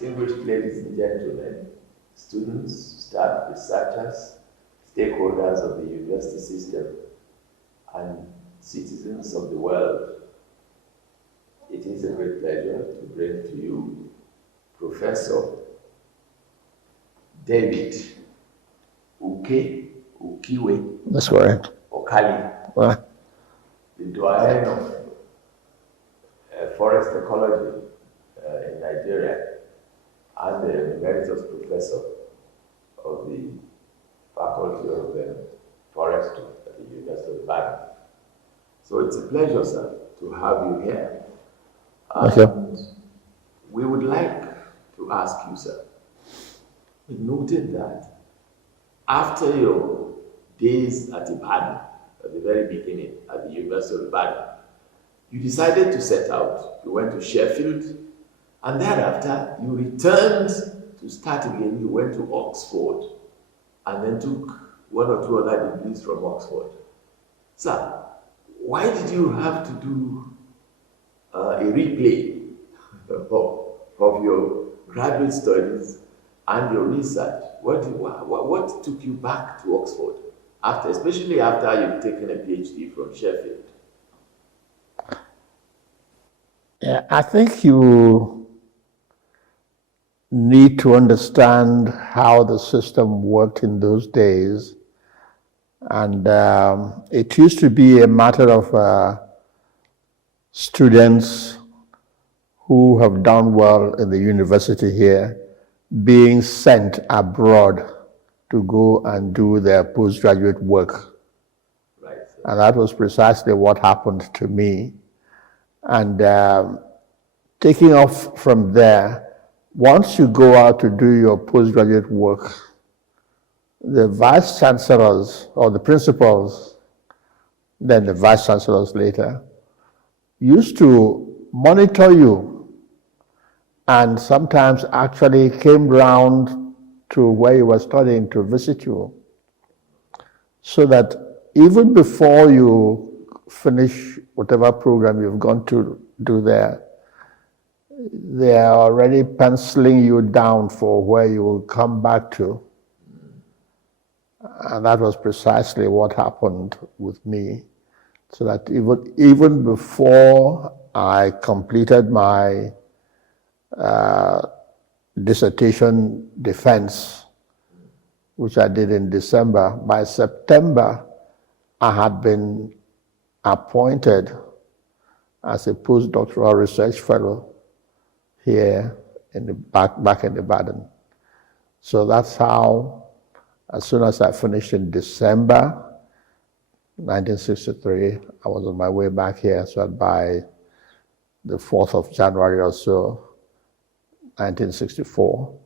distinguished ladies and gentlemen, students, staff, researchers, stakeholders of the university system, and citizens of the world, it is a great pleasure to bring to you Professor David Ukiwe. That's correct. Okali, Well, the doyen of forest ecology in Nigeria, and the Emeritus Professor of the Faculty of Forestry at the University of Ibadan. So it's a pleasure, sir, to have you here. And we would like to ask you, sir, we noted that after your days at Ibadan, at the very beginning at the University of Ibadan, you decided to set out. You went to Sheffield, and thereafter you returned to start again. You went to Oxford, and then took one or two other degrees from Oxford. Sir, why did you have to do a replay of your graduate studies and your research? What took you back to Oxford, especially after you've taken a PhD from Sheffield? yeah, I think you need to understand how the system worked in those days. And it used to be a matter of students who have done well in the university here being sent abroad to go and do their postgraduate work. Right. And that was precisely what happened to me. And taking off from there, once you go out to do your postgraduate work, the vice chancellors or the principals, then the vice chancellors later, used to monitor you and sometimes actually came round to where you were studying to visit you, so that even before you finish whatever program you've gone to do there, they are already penciling you down for where you will come back to. And that was precisely what happened with me. So that even before I completed my dissertation defense, which I did in December, by September, I had been appointed as a postdoctoral research fellow here in the back in Ibadan. So that's how, as soon as I finished in December 1963, I was on my way back here. So by the 4th of January or so, 1964,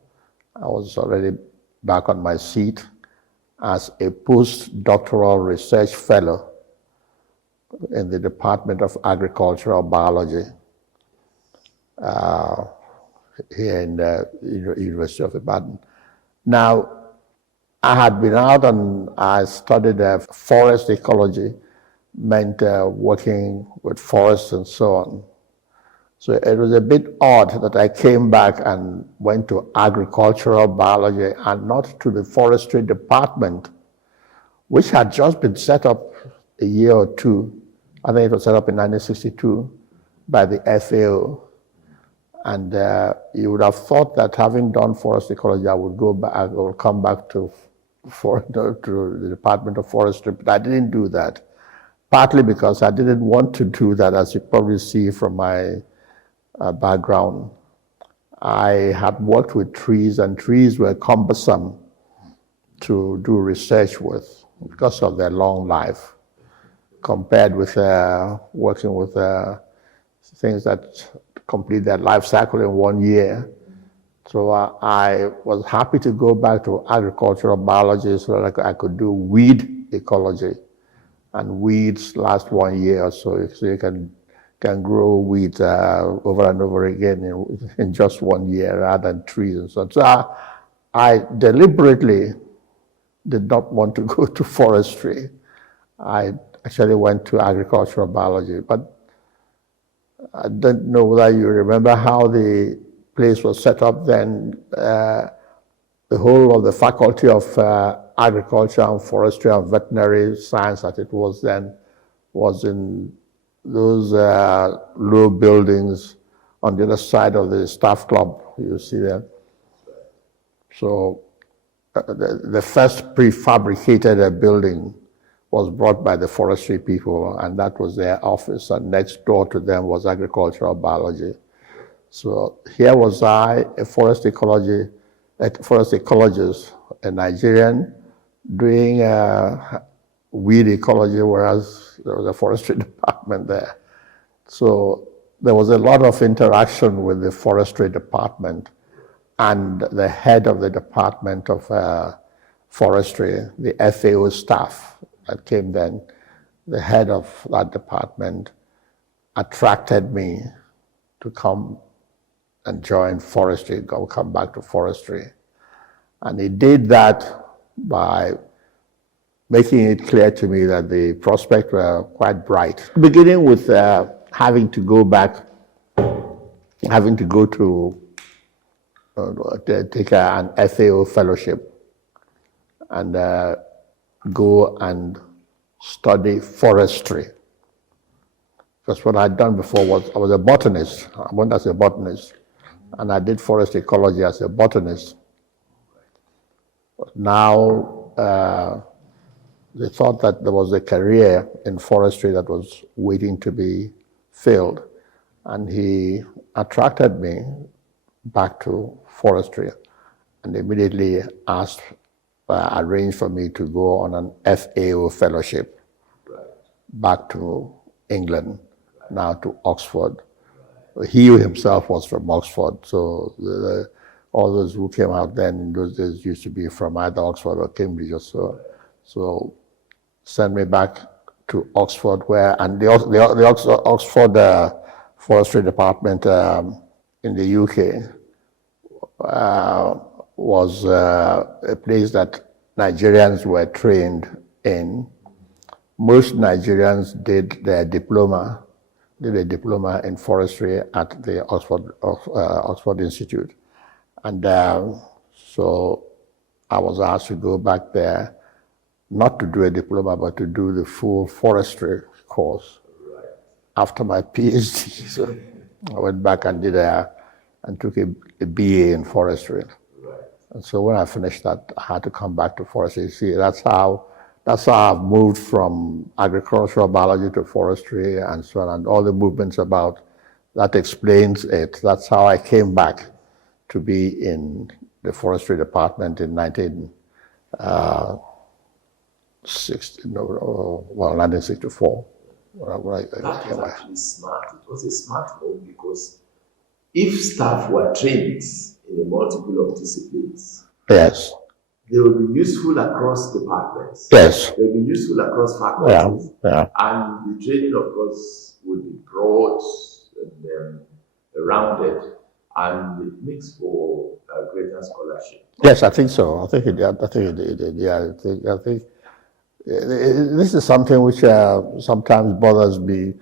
I was already back on my seat as a postdoctoral research fellow in the Department of Agricultural Biology here in the University of Ibadan. Now, I had been out and I studied forest ecology, meant working with forests and so on. So it was a bit odd that I came back and went to agricultural biology and not to the forestry department, which had just been set up a year or two. I think it was set up in 1962 by the FAO. And you would have thought that having done forest ecology, I would go back, I would come back to the Department of Forestry, but I didn't do that. Partly because I didn't want to do that, as you probably see from my background. I had worked with trees, and trees were cumbersome to do research with because of their long life, compared with working with things that complete their life cycle in 1 year. So I was happy to go back to agricultural biology so that I could do weed ecology. And weeds last 1 year or so you can grow weeds over and over again in just 1 year rather than trees and so on. So I deliberately did not want to go to forestry. I actually went to agricultural biology, but I don't know whether you remember how the place was set up, then the whole of the Faculty of Agriculture and Forestry and Veterinary Science, as it was then, was in those low buildings on the other side of the staff club, you see there. So the first prefabricated building was brought by the forestry people, and that was their office, and next door to them was agricultural biology. So here was I, a forest ecologist, a Nigerian, doing weed ecology, whereas there was a forestry department there. So there was a lot of interaction with the forestry department and the head of the Department of Forestry, the FAO staff that came then. The head of that department attracted me to come and join forestry, come back to forestry. And he did that by making it clear to me that the prospects were quite bright. Beginning with having to go to take an FAO fellowship and go and study forestry. Because what I'd done before was, I was a botanist. I went as a botanist, and I did forest ecology as a botanist. But now, they thought that there was a career in forestry that was waiting to be filled, and he attracted me back to forestry and immediately arranged for me to go on an FAO fellowship back to England, now to Oxford. He himself was from Oxford, so all those who came out then in those days used to be from either Oxford or Cambridge or so. So sent me back to Oxford, and the Oxford Forestry Department in the UK was a place that Nigerians were trained in. Most Nigerians did a diploma in forestry at the Oxford Institute. And so I was asked to go back there, not to do a diploma, but to do the full forestry course after my PhD. So I went back and took a BA in forestry. And so when I finished that, I had to come back to forestry. See, that's how I've moved from agricultural biology to forestry and so on, and all the movements about that explains it. That's how I came back to be in the forestry department in 1964. That was actually smart. It was a smart move because if staff were trained in a multiple of disciplines, yes, they will be useful across departments. Yes, they will be useful across faculties. Yeah. And the training, of course, would be broad and rounded, and it makes for a greater scholarship. Yes, I think so. I think it did. Yeah, I think this is something which sometimes bothers me.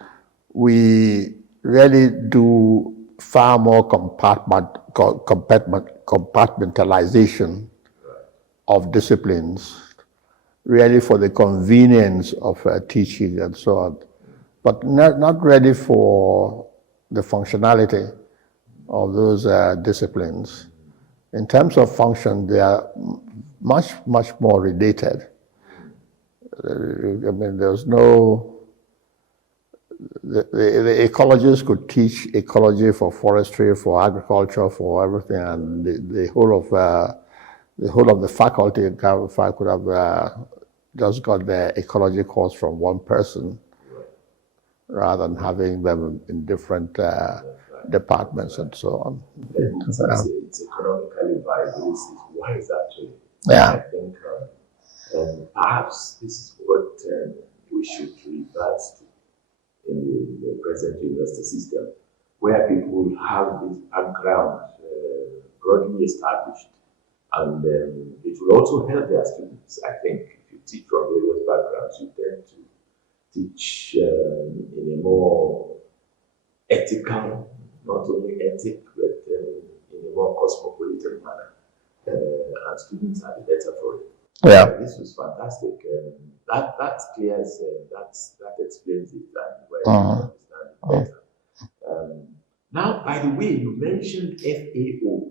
We really do far more compartmentalization of disciplines, really for the convenience of teaching and so on, but not really for the functionality of those disciplines. In terms of function, they are much more related. I mean, there's no... The ecologists could teach ecology for forestry, for agriculture, for everything, and the whole of the faculty could have just got the ecology course from one person, rather than having them in different departments and so on. It's economically viable. This is wise, actually. Yeah. I think perhaps this is what we should revert to in the present university system, where people have this background broadly established, and it will also help their students. I think if you teach from various backgrounds, you tend to teach in a more ethical, not only ethic, but more cosmopolitan manner, and students are the better for it. Yeah. This was fantastic. That clears, that explains it, and where you understand it better. Now, by the way, you mentioned FAO.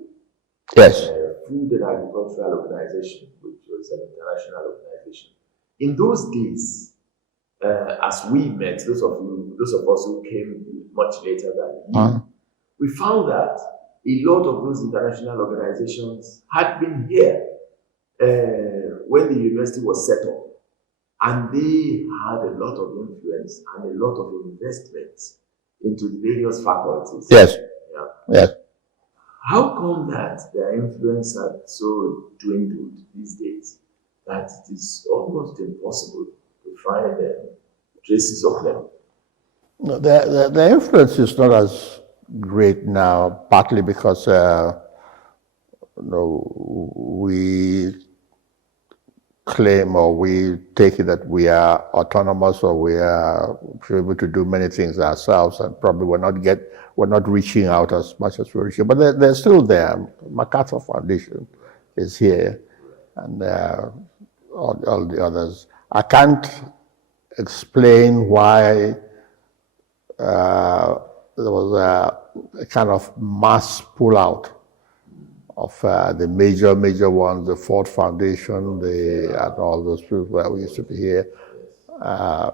Yes. Food and Agricultural Organization, which was an international organization. In those days, as we met, those of us who came much later than you, we found that a lot of those international organizations had been here when the university was set up, and they had a lot of influence and a lot of investments into the various faculties. Yes. Yeah. Yes. How come that their influence had so dwindled these days that it is almost impossible to find traces of them? No, the influence is not as great now, partly because we claim or we take it that we are autonomous or we are able to do many things ourselves, and probably we're not reaching out as much as we're reaching. But they're still there. MacArthur Foundation is here, and all the others. I can't explain why there was a kind of mass pullout of the major ones, the Ford Foundation, and all those people where we used to be here. I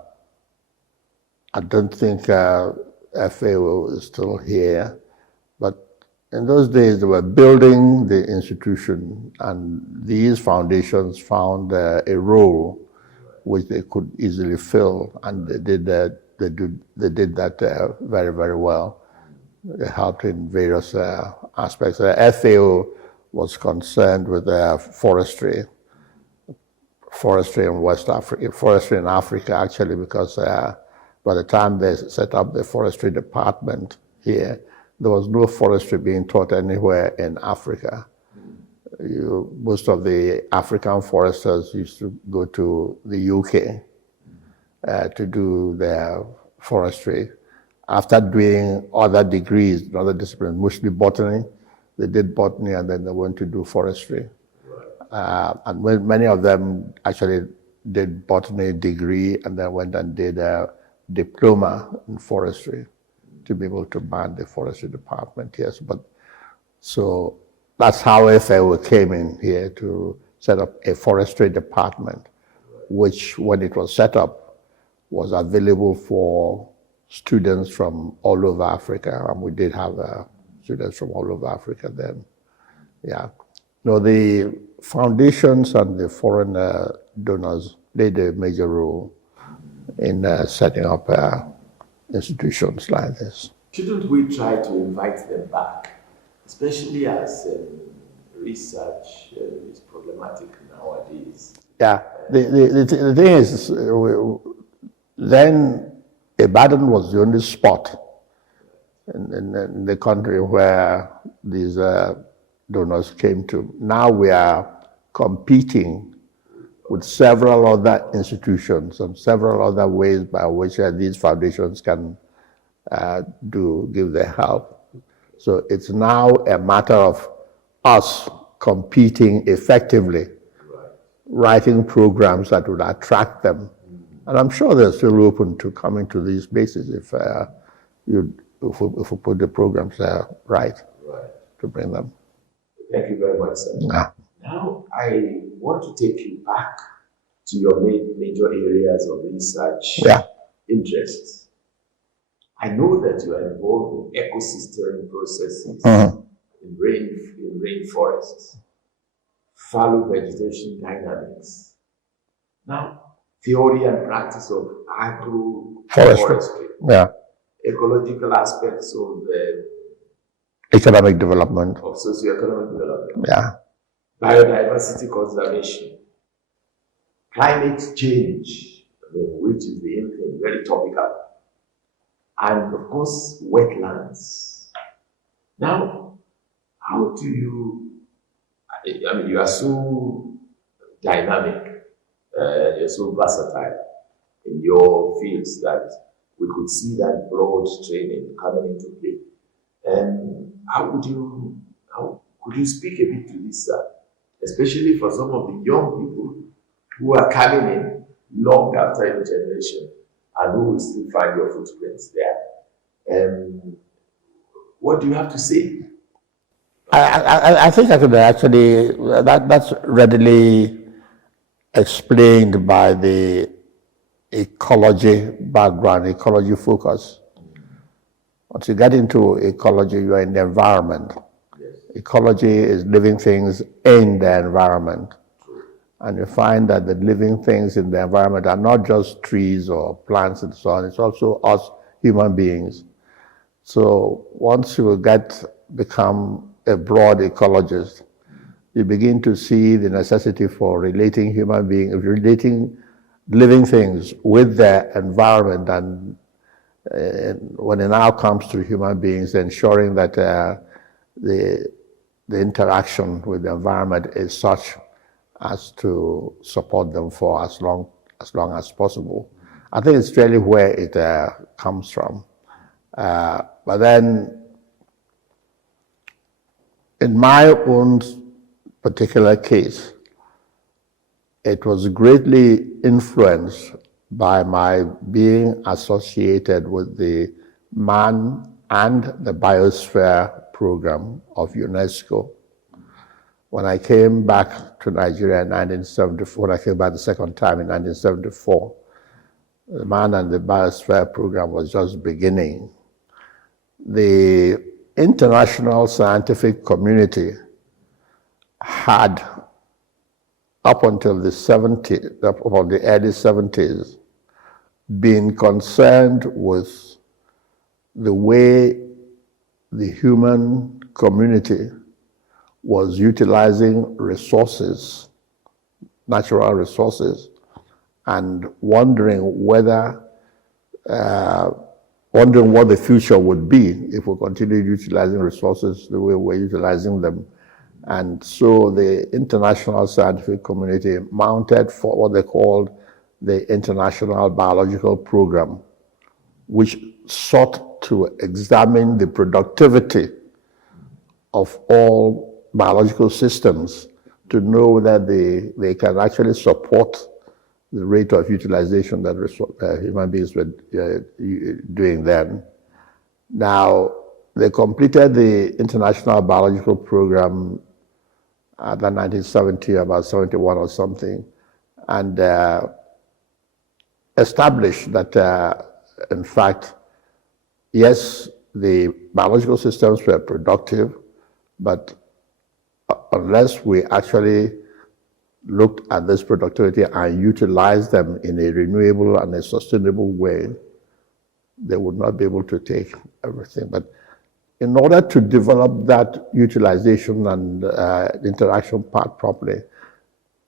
don't think FAO is still here, but in those days they were building the institution, and these foundations found a role which they could easily fill, and they did that. They did that very, very well. They helped in various aspects. FAO was concerned with forestry in West Africa, forestry in Africa actually, because by the time they set up the forestry department here, there was no forestry being taught anywhere in Africa. Most of the African foresters used to go to the UK to do their forestry. After doing other degrees, other disciplines, mostly botany, they did botany and then they went to do forestry. And many of them actually did botany degree and then went and did a diploma in forestry to be able to man the forestry department. Yes, but so that's how FAO came in here to set up a forestry department, which when it was set up was available for students from all over Africa, and we did have students from all over Africa then. Yeah. No, the foundations and the foreign donors played a major role in setting up institutions like this. Shouldn't we try to invite them back, especially as research is problematic nowadays? Yeah, the thing is, then Ibadan was the only spot in the country where these donors came to. Now we are competing with several other institutions and several other ways by which these foundations can give their help. So it's now a matter of us competing effectively, writing programs that would attract them. And I'm sure they're still open to coming to these places if we put the programs right to bring them. Thank you very much, sir. Now, I want to take you back to your major areas of research interests. I know that you are involved in ecosystem processes in rainforests, fallow vegetation dynamics. Now, theory and practice of agroforestry, ecological aspects of economic development, of socioeconomic development, biodiversity conservation, climate change, which is the thing, very topical, and of course, wetlands. Now, how do you, you are so dynamic, you're so versatile in your fields that we could see that broad training coming into play. And how Could you speak a bit to this, sir? Especially for some of the young people who are coming in long after your generation and who will still find your footprints there. What do you have to say? I think I could actually, that's readily explained by the ecology background, ecology focus. Once you get into ecology, you are in the environment. Yes. Ecology is living things in the environment. And you find that the living things in the environment are not just trees or plants and so on, it's also us human beings. So once you become a broad ecologist, you begin to see the necessity for relating living things with their environment, and when it now comes to human beings, ensuring that the interaction with the environment is such as to support them for as long as possible. I think it's really where it comes from. But then, in my own particular case, it was greatly influenced by my being associated with the Man and the Biosphere program of UNESCO. When I came back to Nigeria in 1974, when I came back the second time in 1974, the Man and the Biosphere program was just beginning. The international scientific community had, up until the early 70s, been concerned with the way the human community was utilizing resources, natural resources, and wondering what the future would be if we continued utilizing resources the way we're utilizing them. And so the international scientific community mounted for what they called the International Biological Program, which sought to examine the productivity of all biological systems to know whether they can actually support the rate of utilization that human beings were doing then. Now, they completed the International Biological Program at 1970, about 71 or something, and established that, in fact, yes, the biological systems were productive, but unless we actually looked at this productivity and utilized them in a renewable and a sustainable way, they would not be able to take everything. But in order to develop that utilization and interaction part properly,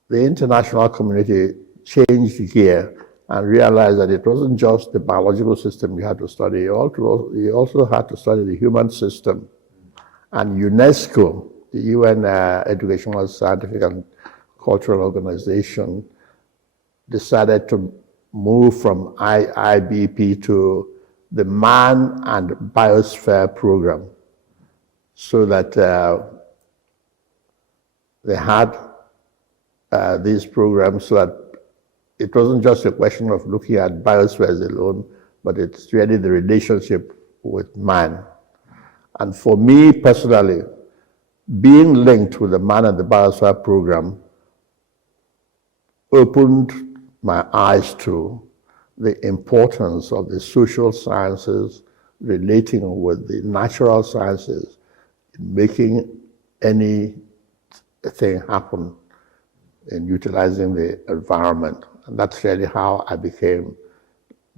the international community changed gear and realized that it wasn't just the biological system you had to study, you also had to study the human system. And UNESCO, the UN Educational, Scientific and Cultural Organization, decided to move from IBP to the Man and Biosphere program, so that they had these programs, so that it wasn't just a question of looking at biospheres alone, but it's really the relationship with man. And for me personally, being linked with the Man and the Biosphere program opened my eyes to the importance of the social sciences relating with the natural sciences in making anything happen in utilizing the environment. And that's really how I became,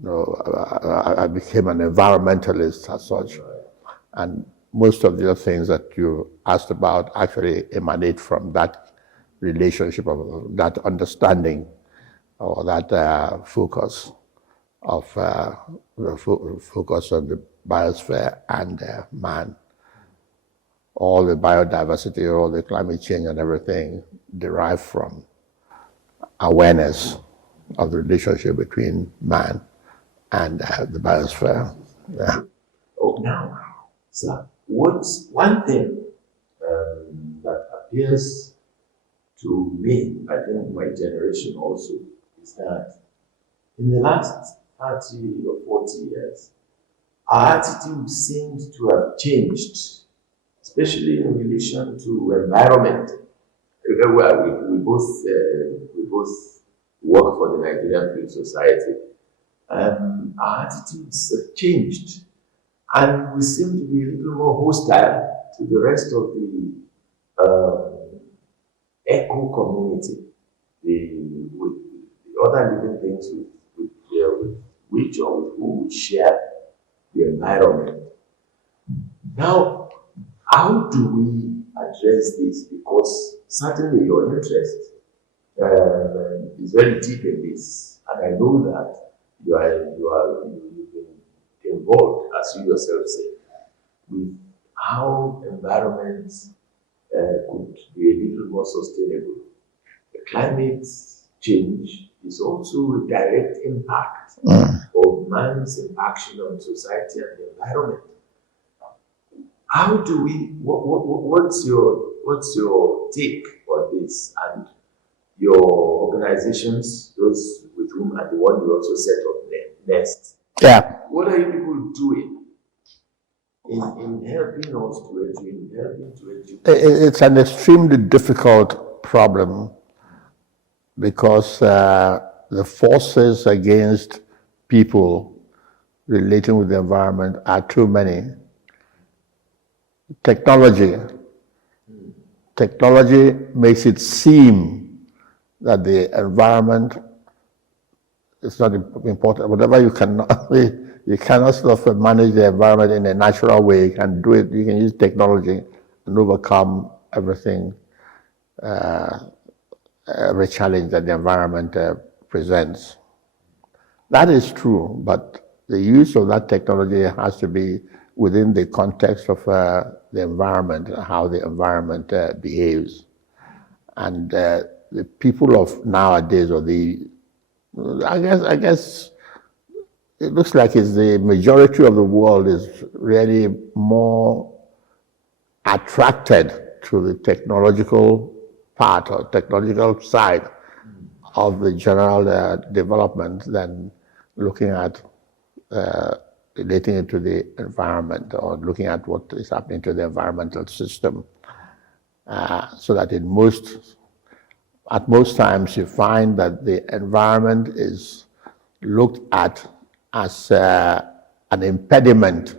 I became an environmentalist as such. And most of the other things that you asked about actually emanate from that relationship, of that understanding, or that focus of focus on the biosphere and man. All the biodiversity, all the climate change and everything derived from awareness of the relationship between man and the biosphere. Yeah. Oh, now, sir, what's one thing appears to me, I think my generation also, is that in the last 30 or 40 years, our attitude seems to have changed, especially in relation to environment. Well, we both work for the Nigerian Film Society. Our attitudes have changed, and we seem to be a little more hostile to the rest of the eco community, with the other living things with which or with whom we share the environment. Now, how do we address this? Because certainly your interest is very deep in this, and I know that you've been involved, as you yourself say, with how environments could be a little more sustainable. The climate change is also a direct impact of man's action on society and the environment. How do we? What's your take on this, and your organizations, those with whom and the one you also set up next? Yeah. What are you people doing in helping us in helping to educate? It's an extremely difficult problem because the forces against people relating with the environment are too many. Technology makes it seem that the environment is not important. Whatever you cannot sort of manage the environment in a natural way. You can do it. You can use technology and overcome everything, every challenge that the environment presents. That is true, but the use of that technology has to be within the context of the environment, how the environment behaves. And the people of nowadays, I guess it looks like it's the majority of the world is really more attracted to the technological part or technological side of the general development than looking at relating it to the environment or looking at what is happening to the environmental system. So that at most times you find that the environment is looked at as an impediment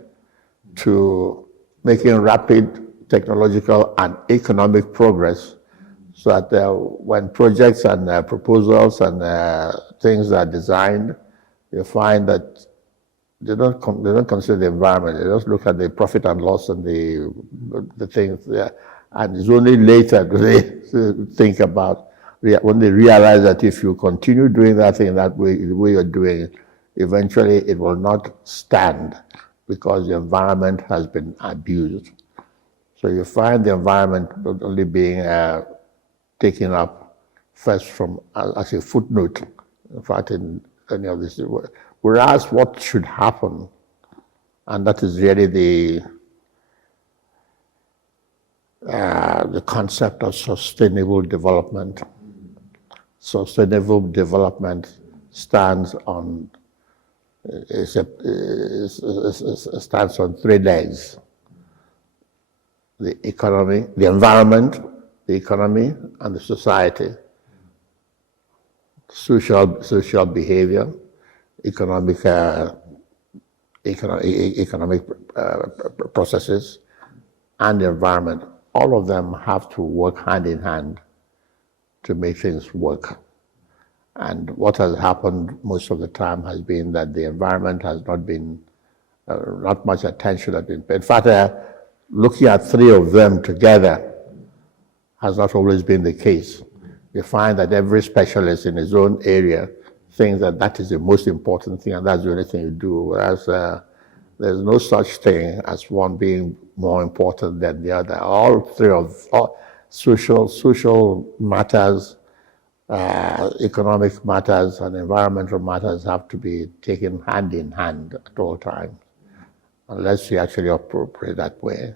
to making rapid technological and economic progress, so that when projects and proposals and things are designed, you find that they don't consider the environment. They just look at the profit and loss and the things there. And it's only later do they think about, when they realize that if you continue doing that thing that way, the way you're doing it, eventually it will not stand because the environment has been abused. So you find the environment not only being taken up first from as a footnote, in fact, in any of this. Whereas what should happen, and that is really the concept of sustainable development. Sustainable development stands on stands on three legs: the economy, the environment, the economy, and the society. Social behavior, economic processes, and the environment. All of them have to work hand in hand to make things work. And what has happened most of the time has been that the environment has not been, not much attention has been paid. In fact, looking at three of them together has not always been the case. You find that every specialist in his own area thinks that that is the most important thing and that's the only thing you do, whereas there's no such thing as one being more important than the other. All three of social matters, economic matters, and environmental matters have to be taken hand in hand at all times. Unless you actually operate that way,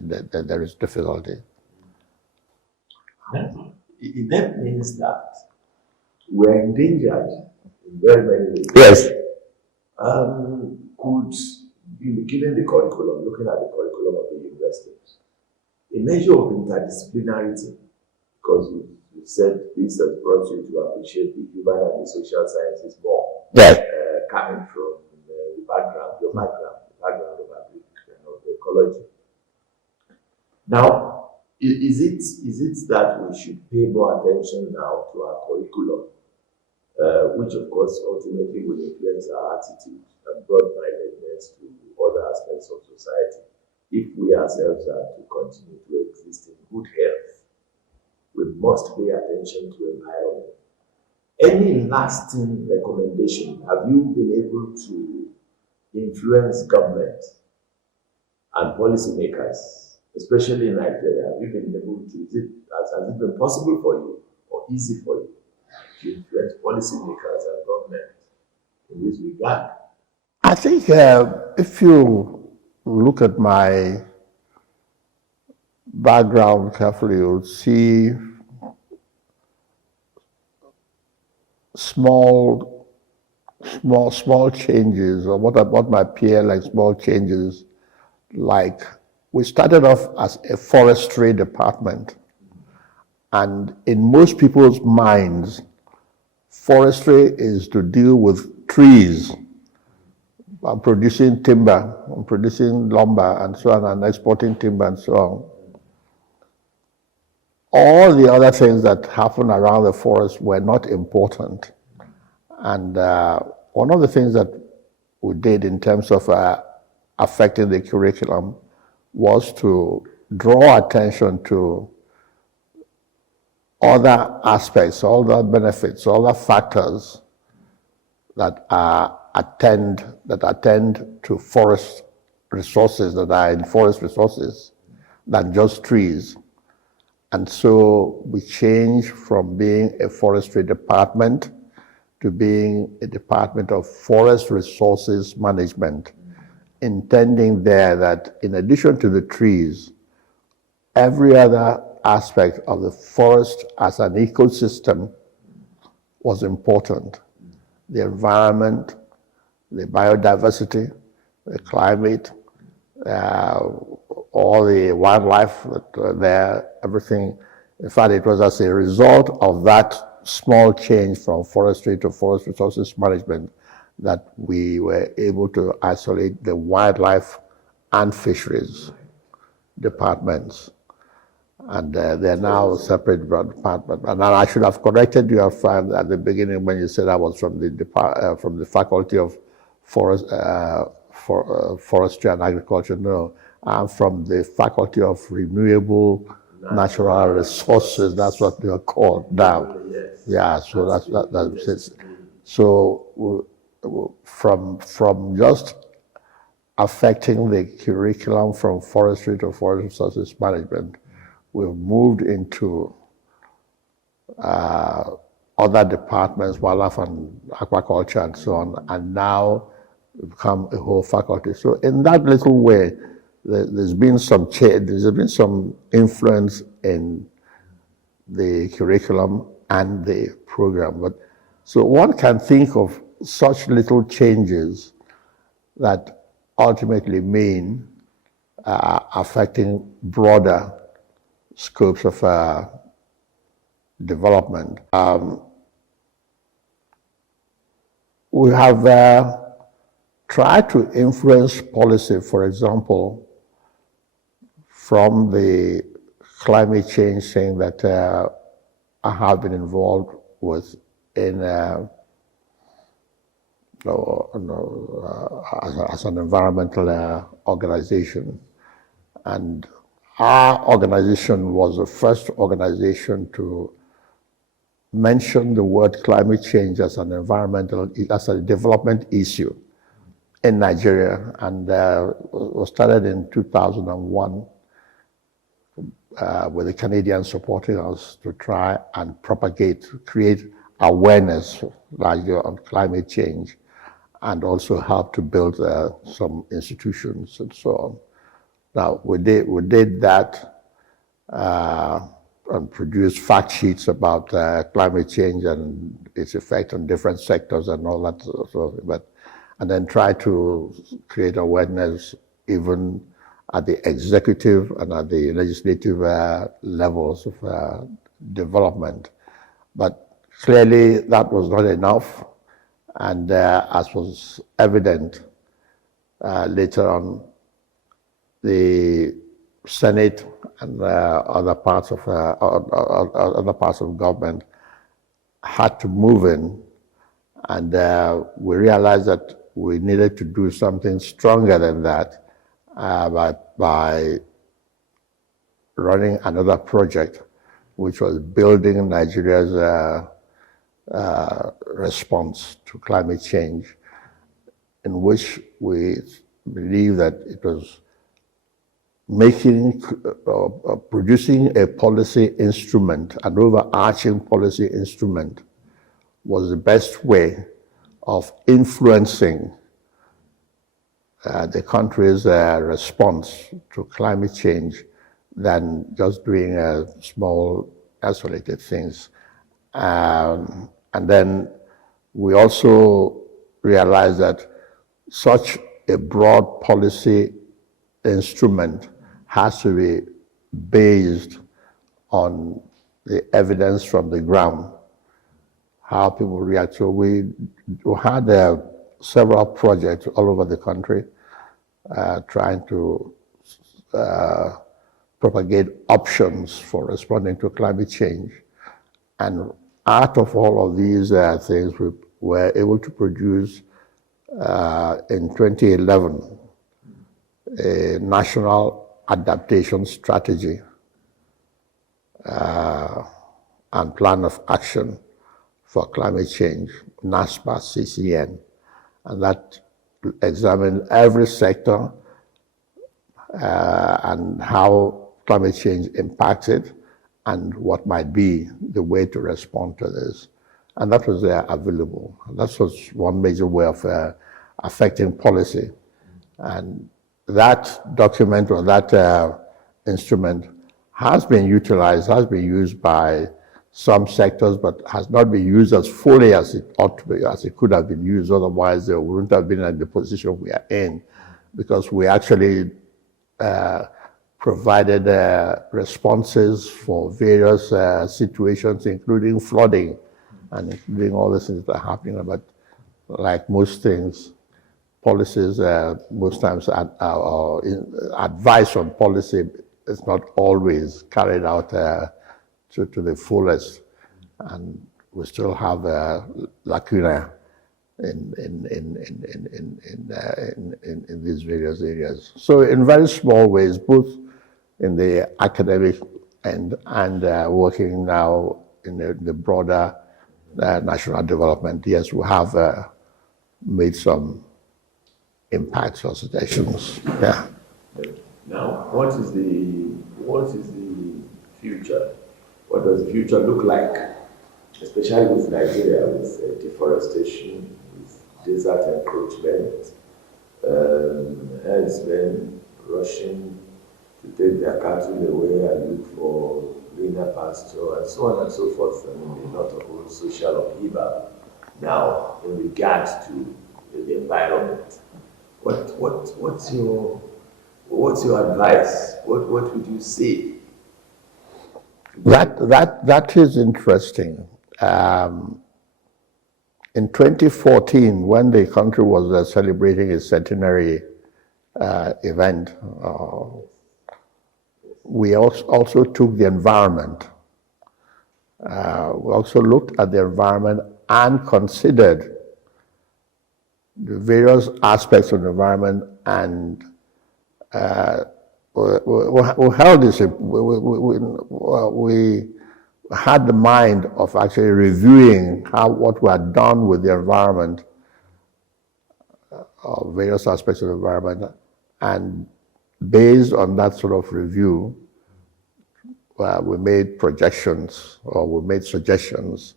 then there is difficulty. It then means that we're endangered in very many ways. Yes. Could be given the curriculum, looking at the curriculum of the universities, a measure of interdisciplinarity, because you said this has brought you to appreciate the human and the social sciences more. Yes. Coming from the background, your background, the background of agriculture and of ecology. Now, is it that we should pay more attention now to our curriculum, which of course ultimately will influence our attitude and broad-mindedness to other aspects of society? If we ourselves are to continue to exist in good health, we must pay attention to environment. Any lasting recommendation? Have you been able to influence government and policymakers, especially in Nigeria? Have you been able to, has it been possible for you or easy for you to influence policymakers and government in this regard? I think if you look at my background carefully, you'll see small changes, or what might appear like small changes. Like, we started off as a forestry department, and in most people's minds, forestry is to deal with trees, producing timber, producing lumber, and so on, and exporting timber, and so on. All the other things that happen around the forest were not important. And one of the things that we did in terms of affecting the curriculum was to draw attention to other aspects, other benefits, other factors that attend to forest resources, that are in forest resources, than just trees. And so we changed from being a forestry department to being a department of forest resources management, intending there that in addition to the trees, every other aspect of the forest as an ecosystem was important. The environment, the biodiversity, the climate, all the wildlife that were there, everything. In fact, it was as a result of that small change from forestry to forest resources management that we were able to isolate the wildlife and fisheries departments. And they're now separate departments. And I should have corrected you at the beginning when you said I was from the Faculty of Forestry and Agriculture. No, I'm from the Faculty of Renewable Natural Resources. That's what they are called now. Yeah, so that's it. So from just affecting the curriculum from forestry to forest resources management, we've moved into other departments, wildlife and aquaculture and so on, and now become a whole faculty. So in that little way, there's been some change, there's been some influence in the curriculum and the program. But so one can think of such little changes that ultimately mean affecting broader scopes of development. We have tried to influence policy, for example, from the climate change thing that I have been involved with in as an environmental organization. And our organization was the first organization to mention the word climate change as an as a development issue in Nigeria, and was started in 2001 with the Canadians supporting us to try and create awareness largely on climate change, and also help to build some institutions and so on. Now, we did that and produce fact sheets about climate change and its effect on different sectors and all that sort of thing. And then try to create awareness even at the executive and at the legislative levels of development. But clearly that was not enough. And as was evident later on, the Senate and other parts of government had to move in, and we realized that we needed to do something stronger than that by running another project, which was building Nigeria's response to climate change, in which we believe that it was producing a policy instrument, an overarching policy instrument, was the best way of influencing the country's response to climate change than just doing small isolated things. And then we also realized that such a broad policy instrument has to be based on the evidence from the ground, how people react. So we had several projects all over the country trying to propagate options for responding to climate change. And out of all of these things, we were able to produce in 2011 a national adaptation strategy and plan of action for climate change, NASPA CCN, and that examined every sector and how climate change impacts it and what might be the way to respond to this. And that was available. That was one major way of affecting policy. And that document or that instrument has been utilized, has been used by some sectors, but has not been used as fully as it ought to be, as it could have been used. Otherwise, we wouldn't have been in the position we are in, because we actually provided responses for various situations, including flooding and including all the things that are happening. But like most things, policies, most times advice on policy is not always carried out to the fullest, and we still have a lacuna in these various areas. So in very small ways, both in the academic and working now in the broader national development, yes, we have made some impacts or suggestions. Yeah. Now, what is the future? What does the future look like, especially with Nigeria, with deforestation, with desert encroachment, herdsmen rushing to take their cattle away and look for greener pasture, and so on and so forth. I mean, a lot of whole social upheaval now in regards to the environment. What's your advice? What would you say? That is interesting. In 2014, when the country was celebrating its centenary event, we also took the environment. We also looked at the environment and considered the various aspects of the environment, and we held this. We had the mind of actually reviewing what we had done with the environment, various aspects of the environment, and based on that sort of review, we made projections or we made suggestions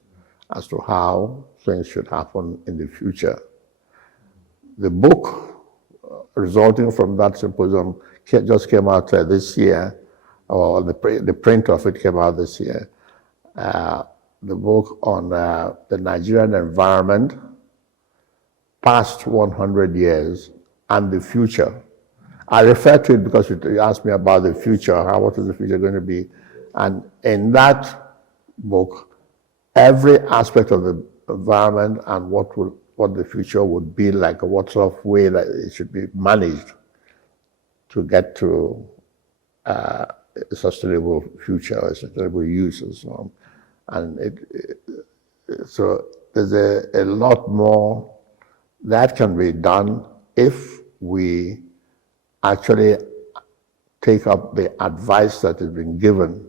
as to how things should happen in the future. The book resulting from that symposium just came out this year, or the print of it came out this year. The book on the Nigerian environment, past 100 years, and the future. I refer to it because you asked me about the future, what is the future going to be? And in that book, every aspect of the environment and what the future would be like, or what sort of way that it should be managed to get to a sustainable future, a sustainable use, and so on. And so there's a lot more that can be done if we actually take up the advice that has been given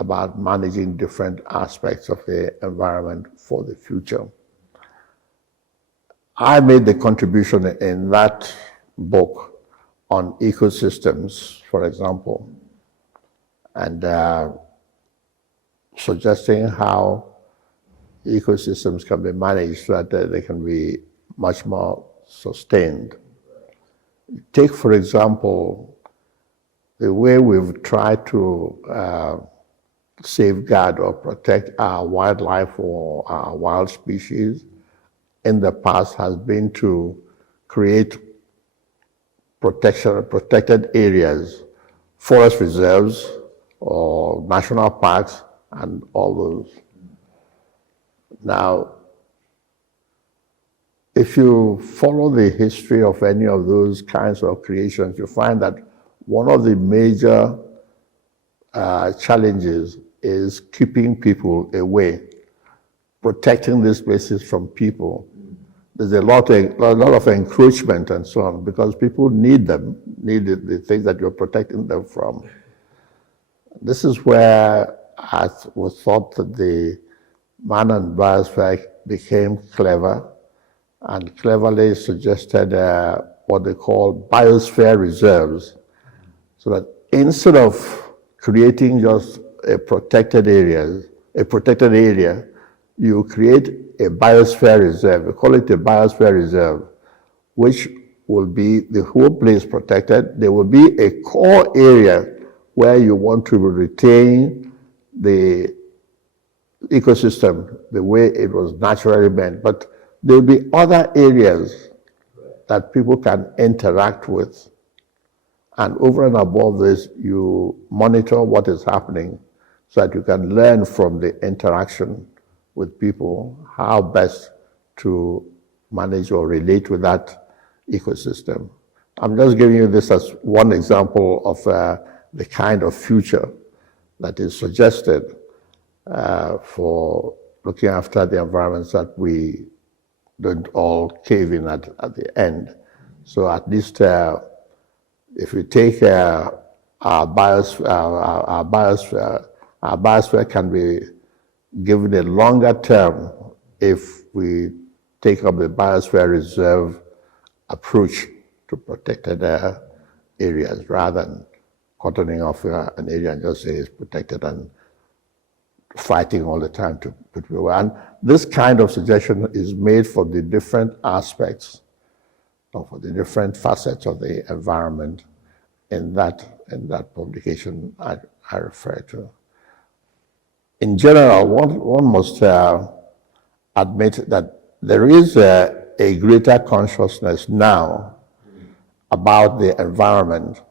about managing different aspects of the environment for the future. I made the contribution in that book on ecosystems, for example, and suggesting how ecosystems can be managed so that they can be much more sustained. Take, for example, the way we've tried to safeguard or protect our wildlife or our wild species in the past has been to create protected areas, forest reserves or national parks and all those. Now, if you follow the history of any of those kinds of creations, you find that one of the major challenges is keeping people away, protecting these places from people. There's a lot of encroachment and so on because people need them, need the things that you're protecting them from. This is where I was thought that the man and biosphere became clever and cleverly suggested what they call biosphere reserves, so that instead of creating just a protected area, you create a biosphere reserve. We call it a biosphere reserve, which will be the whole place protected. There will be a core area where you want to retain the ecosystem the way it was naturally meant, but there will be other areas that people can interact with. And over and above this, you monitor what is happening so that you can learn from the interaction with people how best to manage or relate with that ecosystem. I'm just giving you this as one example of the kind of future that is suggested for looking after the environments that we don't all cave in at the end. So at least if we take our biosphere can be given a longer term if we take up the biosphere reserve approach to protected areas rather than cutting off an area and just say it's protected and fighting all the time to put people away. And this kind of suggestion is made for the different aspects or for the different facets of the environment in that publication I refer to. In general, one must admit that there is a greater consciousness now about the environment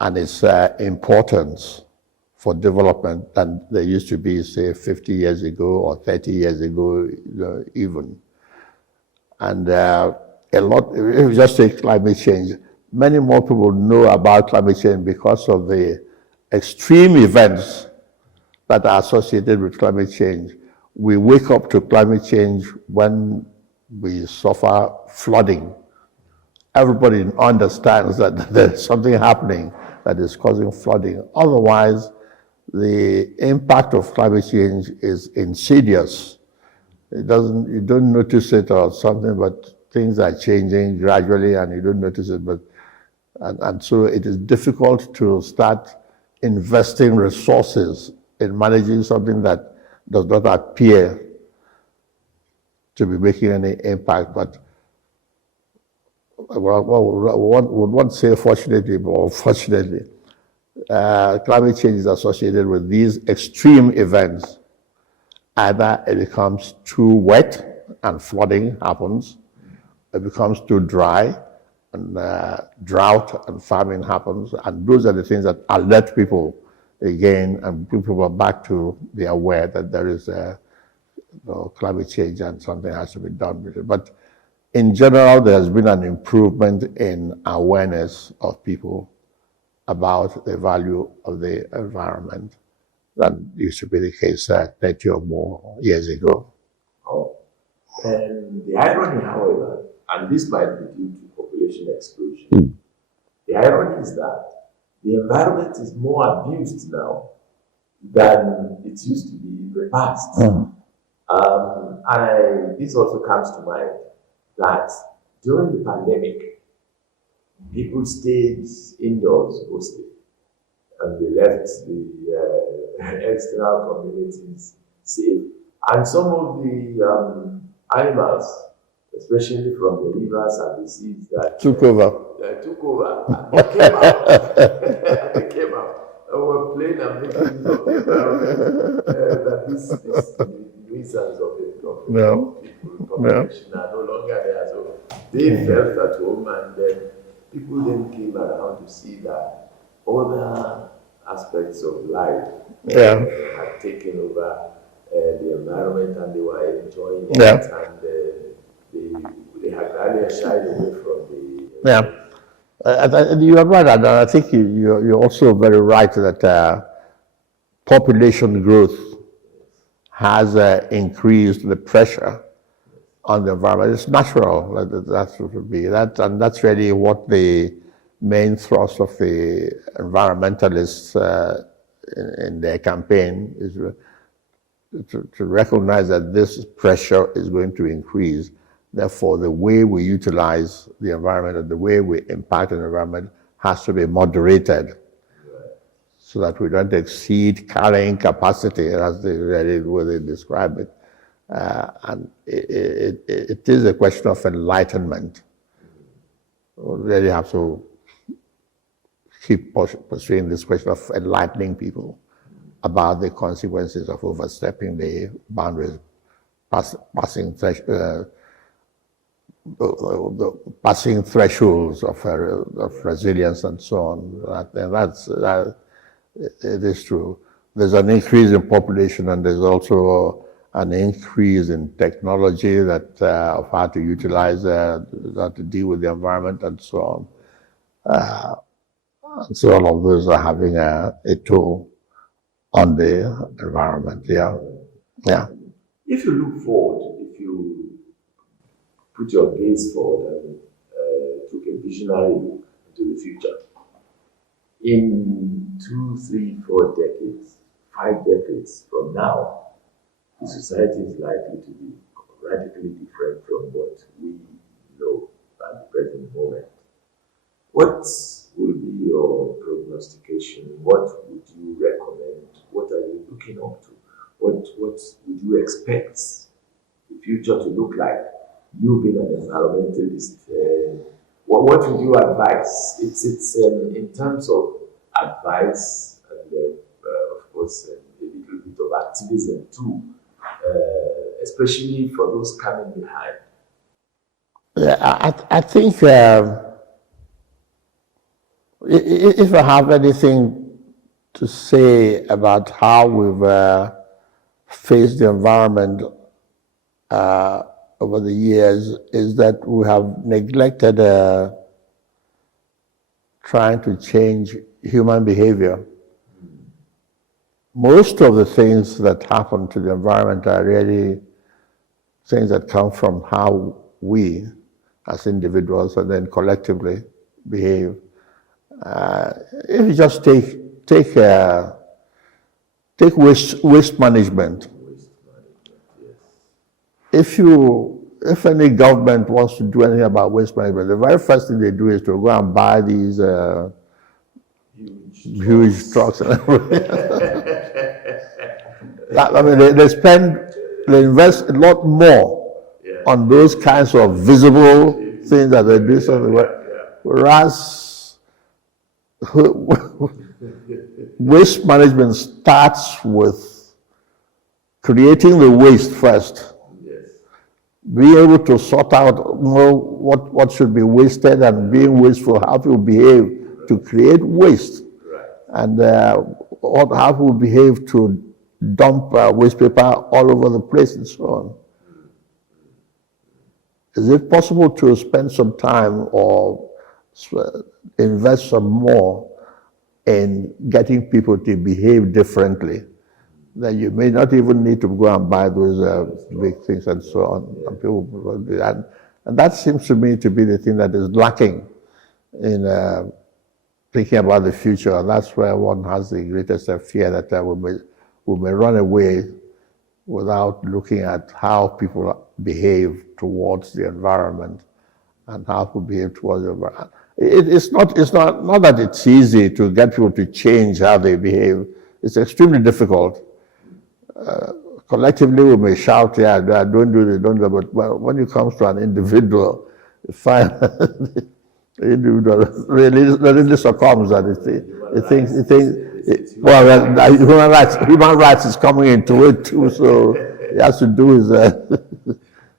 and its importance for development than there used to be, say, 50 years ago or 30 years ago, even. And a lot, if you just take climate change, many more people know about climate change because of the extreme events that are associated with climate change. We wake up to climate change when we suffer flooding. Everybody understands that there's something happening that is causing flooding. Otherwise, the impact of climate change is insidious. You don't notice it or something, but things are changing gradually and you don't notice it. And so it is difficult to start investing resources in managing something that does not appear to be making any impact. But would one say fortunately or unfortunately, climate change is associated with these extreme events. Either it becomes too wet and flooding happens, it becomes too dry and drought and famine happens, and those are the things that alert people again, and people are back to be aware that there is climate change and something has to be done with it. But in general, there has been an improvement in awareness of people about the value of the environment than used to be the case 30 or more years ago. Oh. And the irony, however, and this might be due to population explosion, the irony is that the environment is more abused now than it used to be in the past. This also comes to mind that during the pandemic, people stayed indoors mostly, and they left the external communities safe. And some of the animals, especially from the rivers and the seas that took over. And they came out. They came out and were playing and making use of the environment. That this nuisance of the people population are no longer there. So they felt at home, and then people then came around to see that other aspects of life had taken over the environment, and they were enjoying it, and they had rather shied away from the you are right, and I think you're also very right that population growth has increased the pressure on the environment. It's natural that would be that, and that's really what the main thrust of the environmentalists in their campaign is to recognize that this pressure is going to increase. Therefore, the way we utilize the environment and the way we impact the environment has to be moderated so that we don't exceed carrying capacity, as they really describe it. And it is a question of enlightenment. We really have to keep pursuing this question of enlightening people about the consequences of overstepping the boundaries, passing thresholds of resilience and so on. And it is true. There's an increase in population, and there's also an increase in technology that of how to utilize, how to deal with the environment and so on. And so all of those are having a toll on the environment. If you look forward, if you put your gaze forward and took a visionary look into the future, in 2, 3, 4 decades, 5 decades from now, the society is likely to be radically different from what we know at the present moment. What will be your prognostication? What would you recommend? What are you looking up to? What would you expect the future to look like? You being an environmentalist, what would you advise? It's in terms of advice and of course a little bit of activism too, especially for those coming behind. I think if I have anything to say about how we've faced the environment over the years, is that we have neglected trying to change human behavior. Most of the things that happen to the environment are really things that come from how we, as individuals and then collectively, behave. If you just take waste management. If any government wants to do anything about waste management, the very first thing they do is to go and buy these huge trucks and everything. I mean, they invest a lot more on those kinds of visible things that they do something. Whereas waste management starts with creating the waste first. Yes. Being able to sort out what should be wasted and being wasteful, how people behave to create waste. Right. And how people behave to dump waste paper all over the place and so on. Is it possible to spend some time or invest some more in getting people to behave differently? That you may not even need to go and buy those big things and so on. Yeah. And people will do that. And that seems to me to be the thing that is lacking in thinking about the future. And that's where one has the greatest fear that we may run away without looking at how people behave towards the environment and how people behave towards the environment. It's not that it's easy to get people to change how they behave. It's extremely difficult. Collectively we may shout, yeah, don't do this, don't do that, but when it comes to an individual, you find the individual really succumbs and human rights is coming into it too, so he has to do his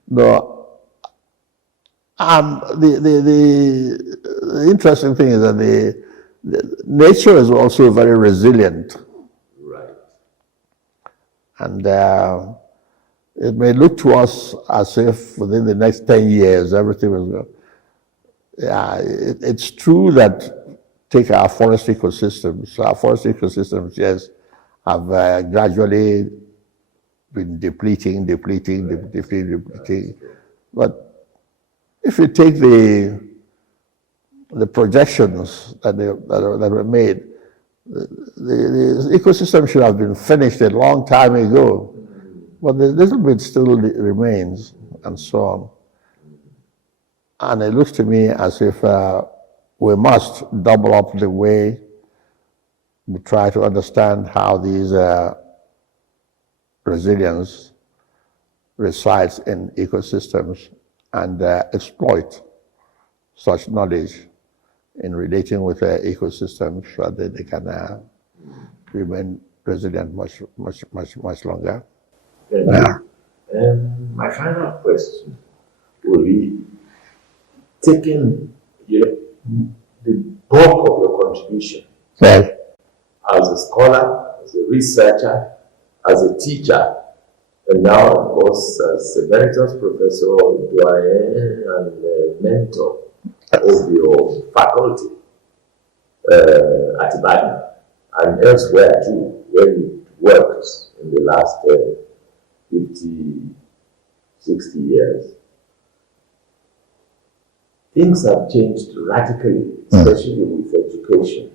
no. The interesting thing is that the nature is also very resilient. Right. And it may look to us as if within the next 10 years everything will go. Yeah, it's true that take our forest ecosystems. Our forest ecosystems, yes, have gradually been depleting. But if you take the projections that were made, the ecosystem should have been finished a long time ago, but a little bit still remains, and so on. And it looks to me as if we must double up the way we try to understand how these resilience resides in ecosystems and exploit such knowledge in relating with ecosystems so that they can remain resilient much longer. Yeah. My final question will be, taking the bulk of your contribution Well, as a scholar, as a researcher, as a teacher, and now, of course, as Emeritus Professor, doyen, and mentor of your faculty at Ibadan and elsewhere too, where you worked in the last 50, 60 years. Things have changed radically, especially with education.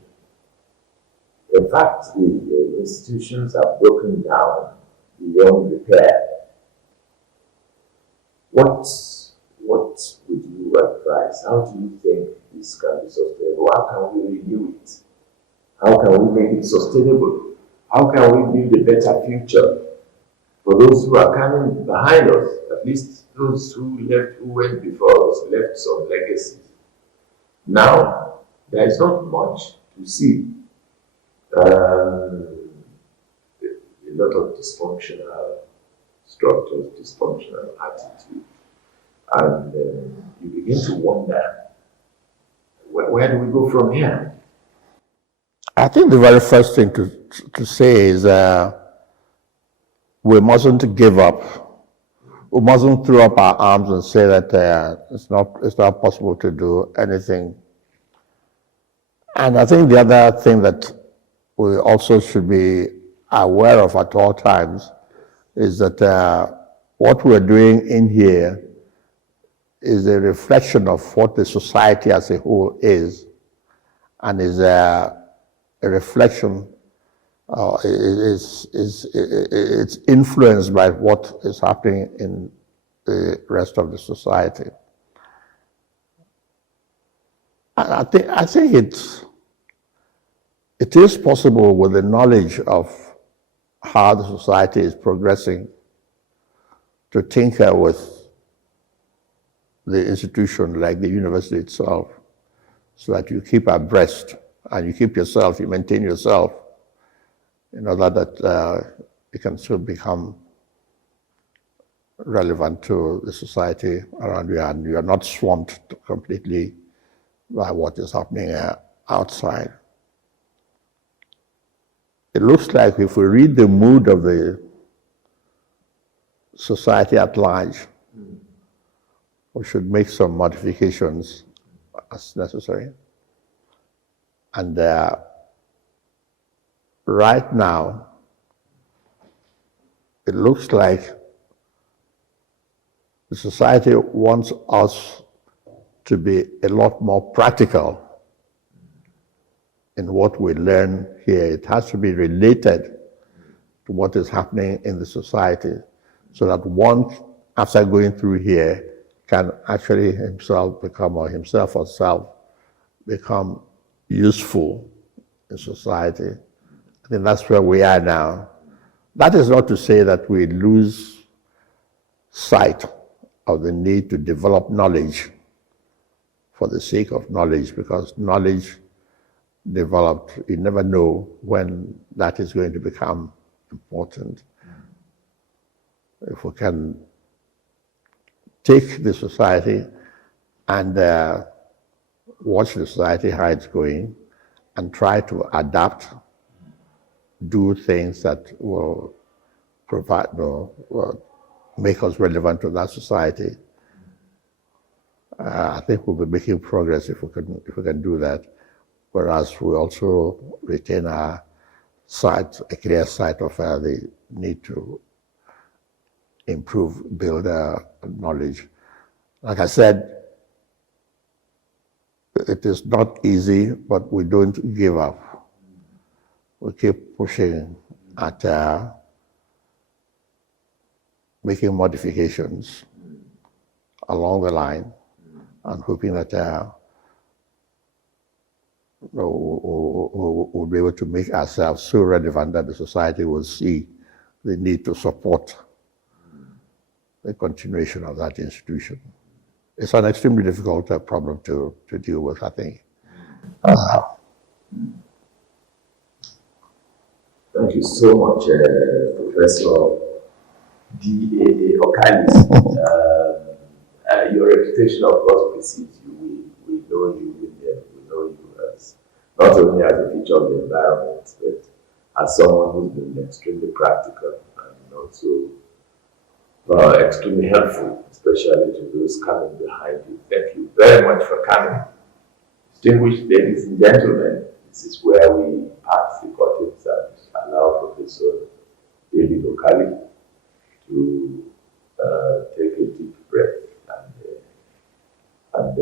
In fact, the institutions have broken down beyond repair. What would you advise? How do you think this can be sustainable? How can we renew it? How can we make it sustainable? How can we build a better future for those who are coming behind us? At least those who went before us, left some legacy. Now, there is not much to see. A lot of dysfunctional structures, dysfunctional attitude. And you begin to wonder, where do we go from here? I think the very first thing to say is we mustn't give up. We mustn't throw up our arms and say that it's not possible to do anything. And I think the other thing that we also should be aware of at all times is that what we're doing in here is a reflection of what the society as a whole is, and is a reflection. It's influenced by what is happening in the rest of the society. And I think it is possible with the knowledge of how the society is progressing to tinker with the institution like the university itself, so that you keep abreast and you keep yourself, you maintain yourself in order that you can still become relevant to the society around you, and you are not swamped completely by what is happening outside. It looks like if we read the mood of the society at large, we should make some modifications as necessary. And right now, it looks like the society wants us to be a lot more practical in what we learn here. It has to be related to what is happening in the society, so that one, after going through here, can actually himself or self become useful in society. I think that's where we are now. That is not to say that we lose sight of the need to develop knowledge for the sake of knowledge, because knowledge developed, you never know when that is going to become important. If we can take the society and watch the society how it's going and try to adapt, do things that will provide, will make us relevant to that society. I think we'll be making progress if we can do that. Whereas we also retain our sight, a clear sight of the need to improve, build knowledge. Like I said, it is not easy, but we don't give up. We keep pushing at making modifications along the line, and hoping that we'll be able to make ourselves so relevant that the society will see the need to support the continuation of that institution. It's an extremely difficult problem to deal with, I think. Thank you so much, Professor D.A.A. Okali. Your reputation, of course, precedes you. We know you with them. We know you as not only as a feature of the environment, but as someone who's been extremely practical and also extremely helpful, especially to those coming behind you. Thank you very much for coming. Distinguished ladies and gentlemen, this is where we pass the curtains and allow Professor David Okali to take a deep breath and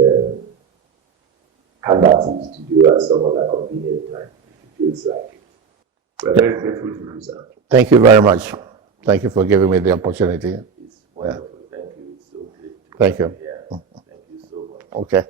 come back to the studio at some other convenient time if he feels like it. We're very grateful to you, sir. Thank you very much. Thank you for giving me the opportunity. It's wonderful. Thank you. It's so great. Thank you. Yeah. Thank you so much. Okay.